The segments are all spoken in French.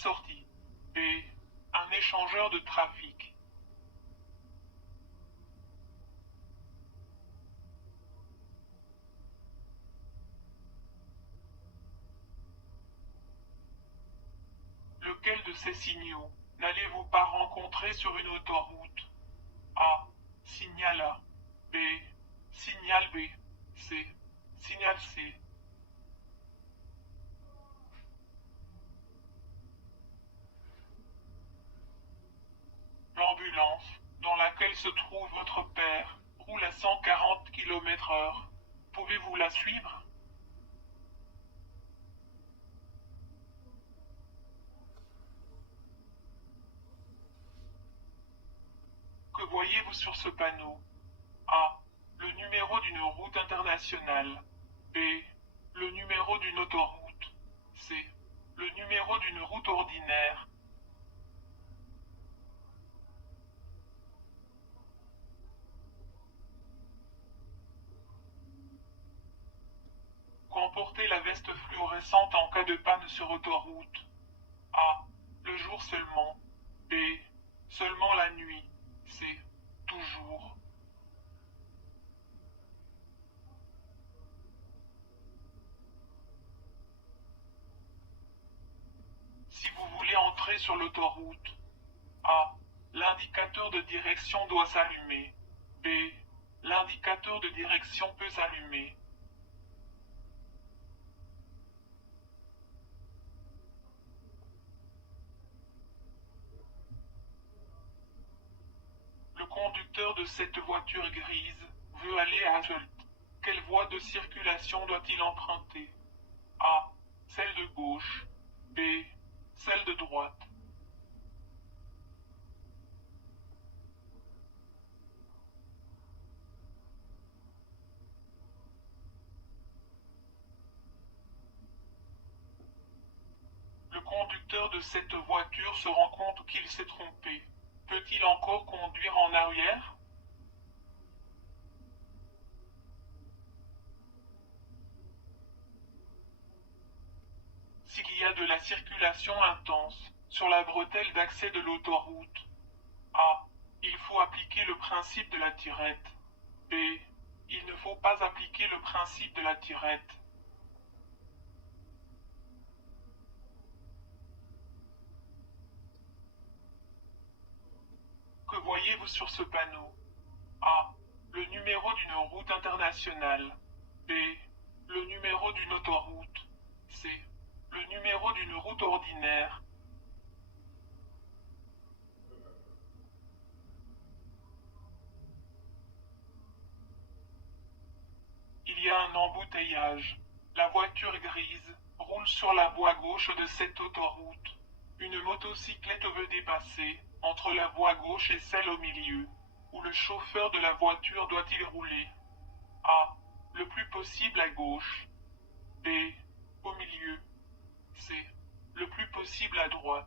sortie. B. Un échangeur de trafic. Lequel de ces signaux n'allez-vous pas rencontrer sur une autoroute? A. Signal A. B. Signal B. C. Signal C. L'ambulance, dans laquelle se trouve votre père, roule à 140 km/h. Pouvez-vous la suivre? Que voyez-vous sur ce panneau? A. Le numéro d'une route internationale. B. Le numéro d'une autoroute. C. Le numéro d'une route ordinaire. Comporter la veste fluorescente en cas de panne sur autoroute. A. Le jour seulement. B. Seulement la nuit. C. Toujours. Si vous voulez entrer sur l'autoroute. A. L'indicateur de direction doit s'allumer. B. L'indicateur de direction peut s'allumer. Le conducteur de cette voiture grise veut aller à Hasselt. Quelle voie de circulation doit-il emprunter? A. Celle de gauche. B. Celle de droite. Le conducteur de cette voiture se rend compte qu'il s'est trompé. Peut-il encore conduire en arrière? S'il y a de la circulation intense sur la bretelle d'accès de l'autoroute. A. Il faut appliquer le principe de la tirette. B. Il ne faut pas appliquer le principe de la tirette. Que voyez-vous sur ce panneau? A. Le numéro d'une route internationale. B. Le numéro d'une autoroute. C. Le numéro d'une route ordinaire. Il y a un embouteillage. La voiture grise roule sur la voie gauche de cette autoroute. Une motocyclette veut dépasser entre la voie gauche et celle au milieu. Où le chauffeur de la voiture doit-il rouler? A. Le plus possible à gauche. B. Au milieu. C. Le plus possible à droite.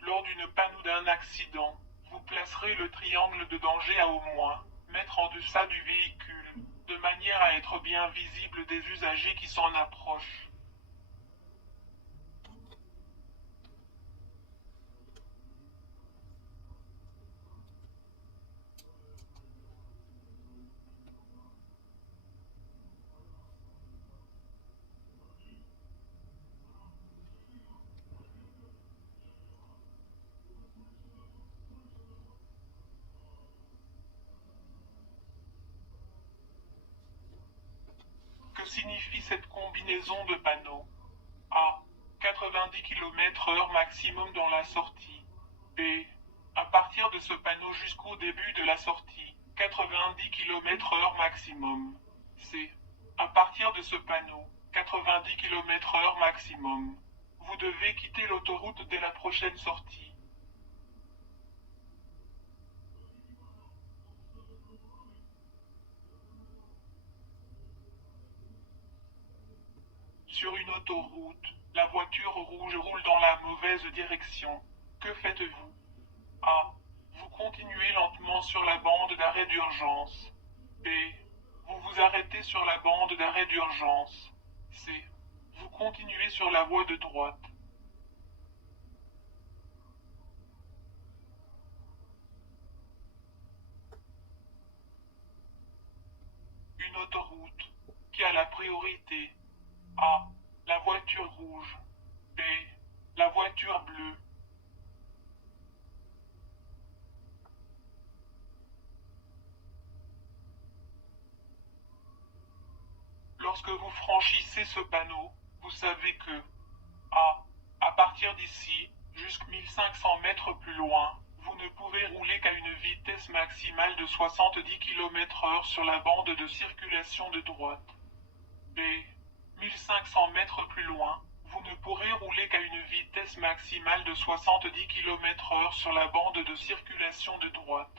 Lors d'une panne ou d'un accident, vous placerez le triangle de danger à au moins mètres en deçà du véhicule, de manière à être bien visible des usagers qui s'en approchent. Que signifie cette combinaison de panneaux? A. 90 km/h maximum dans la sortie. B. À partir de ce panneau jusqu'au début de la sortie, 90 km/h maximum. C. À partir de ce panneau, 90 km/h maximum. Vous devez quitter l'autoroute dès la prochaine sortie. Sur une autoroute, La voiture rouge roule dans la mauvaise direction. Que faites-vous? A. Vous continuez lentement sur la bande d'arrêt d'urgence. B. Vous vous arrêtez sur la bande d'arrêt d'urgence. C. Vous continuez sur la voie de droite. Une autoroute. Qui a la priorité? A. La voiture rouge. B. La voiture bleue. Lorsque vous franchissez ce panneau, vous savez que A. À partir d'ici, jusqu'à 1500 mètres plus loin, vous ne pouvez rouler qu'à une vitesse maximale de 70 km/h sur la bande de circulation de droite. B. 1500 mètres plus loin, vous ne pourrez rouler qu'à une vitesse maximale de 70 km/h sur la bande de circulation de droite.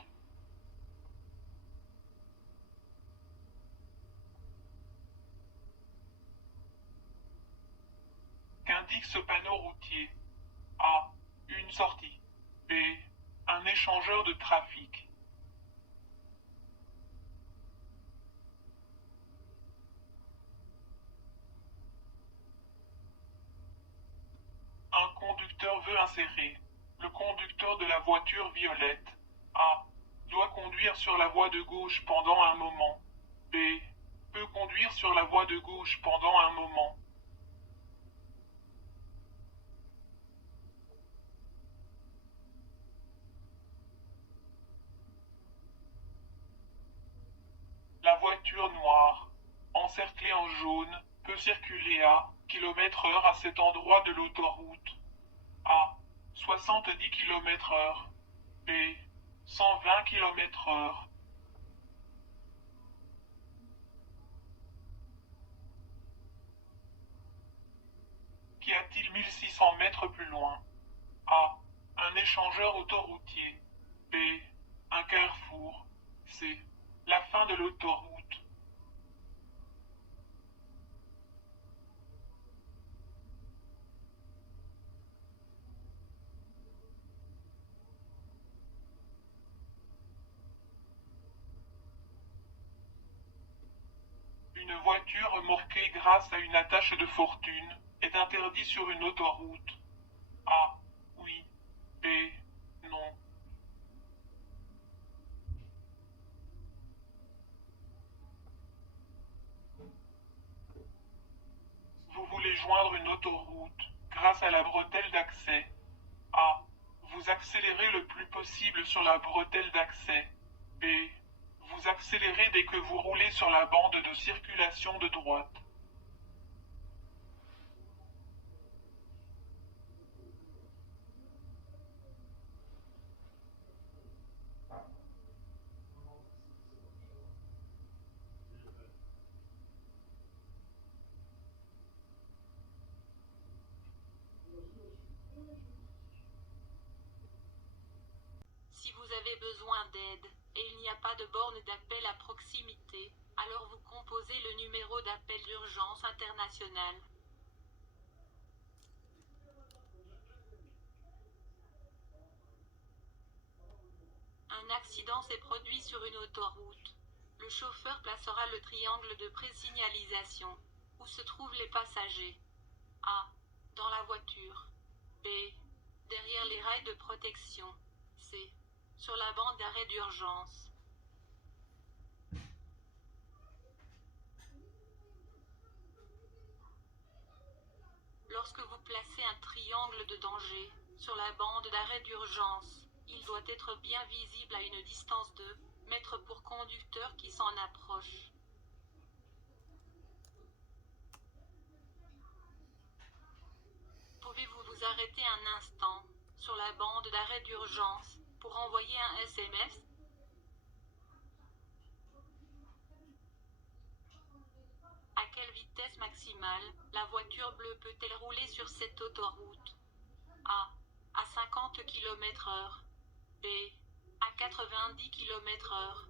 Qu'indique ce panneau routier? A. Une sortie. B. Un échangeur de trafic. Un conducteur veut insérer. Le conducteur de la voiture violette A. Doit conduire sur la voie de gauche pendant un moment. B. Peut conduire sur la voie de gauche pendant un moment. La voiture noire, encerclée en jaune, peut circuler à km/h à cet endroit de l'autoroute. A. 70 km/h. B. 120 km/h. Qu'y a-t-il 1600 mètres plus loin? A. Un échangeur autoroutier. B. Un carrefour. C. La fin de l'autoroute. Une voiture remorquée grâce à une attache de fortune est interdite sur une autoroute. A. Oui. B. Non. Vous voulez joindre une autoroute grâce à la bretelle d'accès. A. Vous accélérez le plus possible sur la bretelle d'accès. B. Vous accélérez dès que vous roulez sur la bande de circulation de droite. Si vous avez besoin d'aide, et il n'y a pas de borne d'appel à proximité, alors vous composez le numéro d'appel d'urgence international. Un accident s'est produit sur une autoroute. Le chauffeur placera le triangle de présignalisation. Où se trouvent les passagers? A. Dans la voiture. B. Derrière les rails de protection. C. Sur la bande d'arrêt d'urgence. Lorsque vous placez un triangle de danger sur la bande d'arrêt d'urgence, il doit être bien visible à une distance de mètres pour conducteur qui s'en approche. Pouvez-vous vous arrêter un instant sur la bande d'arrêt d'urgence pour envoyer un SMS? À quelle vitesse maximale la voiture bleue peut-elle rouler sur cette autoroute? A. À 50 km/h. B. À 90 km/h.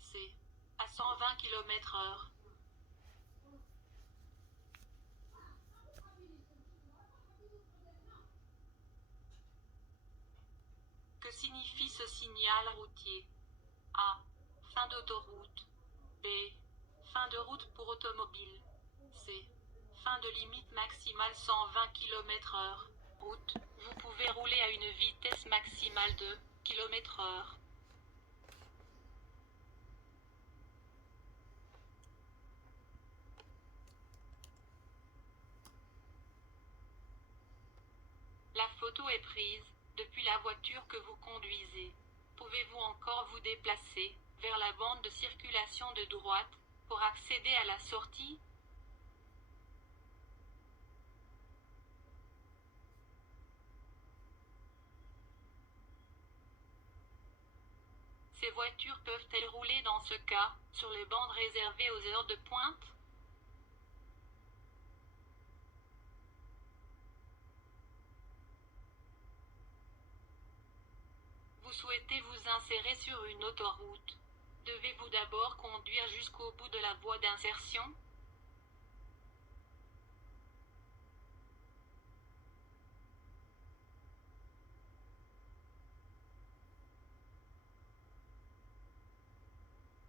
C. À 120 km/h. signifie ce signal routier? A. Fin d'autoroute. B. Fin de route pour automobile. C. Fin de limite maximale 120 km/h. Route. Vous pouvez rouler à une vitesse maximale de km/h. La photo est prise depuis la voiture que vous conduisez. Pouvez-vous encore vous déplacer vers la bande de circulation de droite pour accéder à la sortie? Ces voitures peuvent-elles rouler dans ce cas sur les bandes réservées aux heures de pointe? Vous souhaitez vous insérer sur une autoroute. Devez-vous d'abord conduire jusqu'au bout de la voie d'insertion?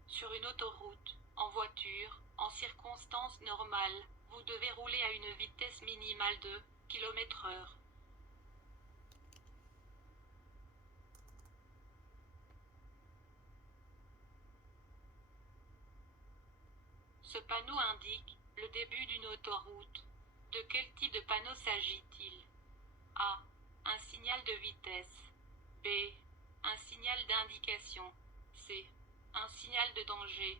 Sur une autoroute, en voiture, en circonstances normales, vous devez rouler à une vitesse minimale de km/h. Ce panneau indique le début d'une autoroute. De quel type de panneau s'agit-il? A. Un signal de vitesse. B. Un signal d'indication. C. Un signal de danger.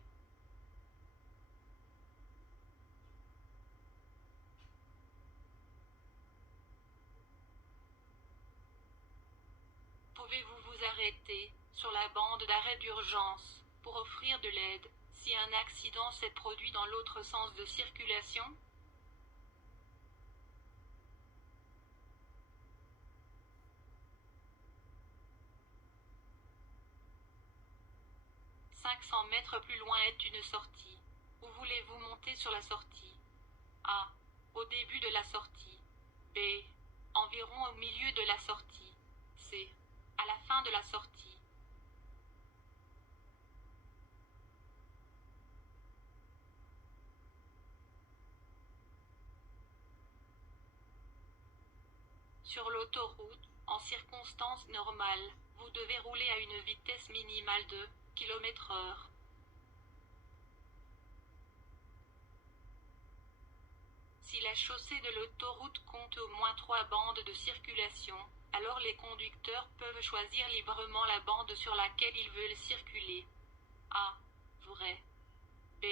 Pouvez-vous vous arrêter sur la bande d'arrêt d'urgence pour offrir de l'aide si un accident s'est produit dans l'autre sens de circulation? « 500 mètres plus loin est une sortie. Où voulez-vous monter sur la sortie? A. Au début de la sortie. B. Environ au milieu de la sortie. C. À la fin de la sortie. Sur l'autoroute, en circonstances normales, vous devez rouler à une vitesse minimale de km/h. Si la chaussée de l'autoroute compte au moins 3 bandes de circulation, alors les conducteurs peuvent choisir librement la bande sur laquelle ils veulent circuler. A. Vrai. B.